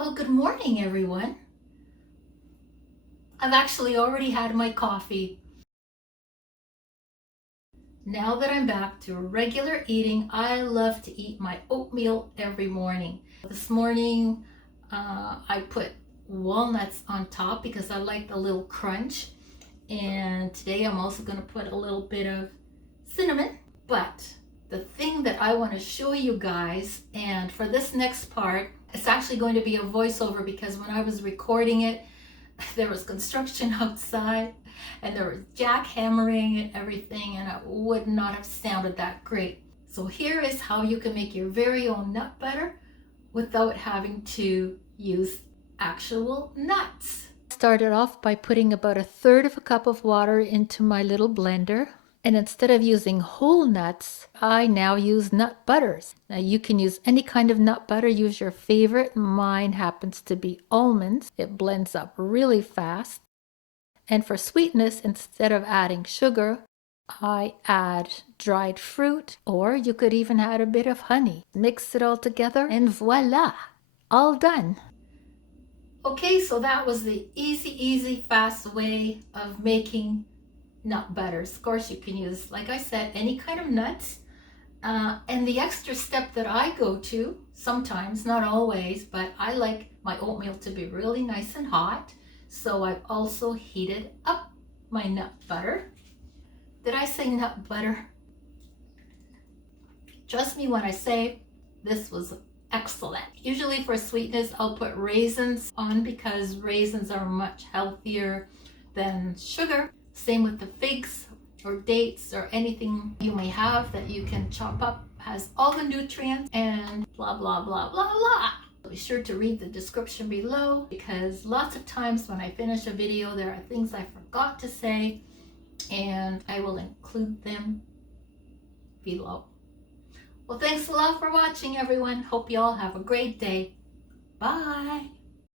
Well, good morning, everyone. I've actually already had my coffee. Now that I'm back to regular eating, I love to eat my oatmeal every morning. This morning, I put walnuts on top because I like the little crunch. And today I'm also going to put a little bit of cinnamon. But the thing that I want to show you guys, and for this next part, it's actually going to be a voiceover because when I was recording it, there was construction outside and there was jackhammering and everything, and it would not have sounded that great. So here is how you can make your very own nut butter without having to use actual nuts. Started off by putting about 1/3 of a cup of water into my little blender. And instead of using whole nuts, I now use nut butters. Now you can use any kind of nut butter, use your favorite. Mine happens to be almonds. It blends up really fast. And for sweetness, instead of adding sugar, I add dried fruit, or you could even add a bit of honey. Mix it all together and voila, all done. Okay, so that was the easy, fast way of making nut butters. Of course, you can use, like I said, any kind of nuts. And the extra step that I go to, sometimes, not always, but I like my oatmeal to be really nice and hot. So I've also heated up my nut butter. Did I say nut butter? Trust me when I say this was excellent. Usually for sweetness, I'll put raisins on because raisins are much healthier than sugar. Same with the figs or dates or anything you may have that you can chop up, has all the nutrients and blah, blah, blah, blah, blah. Be sure to read the description below because lots of times when I finish a video, there are things I forgot to say and I will include them below. Well, thanks a lot for watching, everyone. Hope you all have a great day. Bye.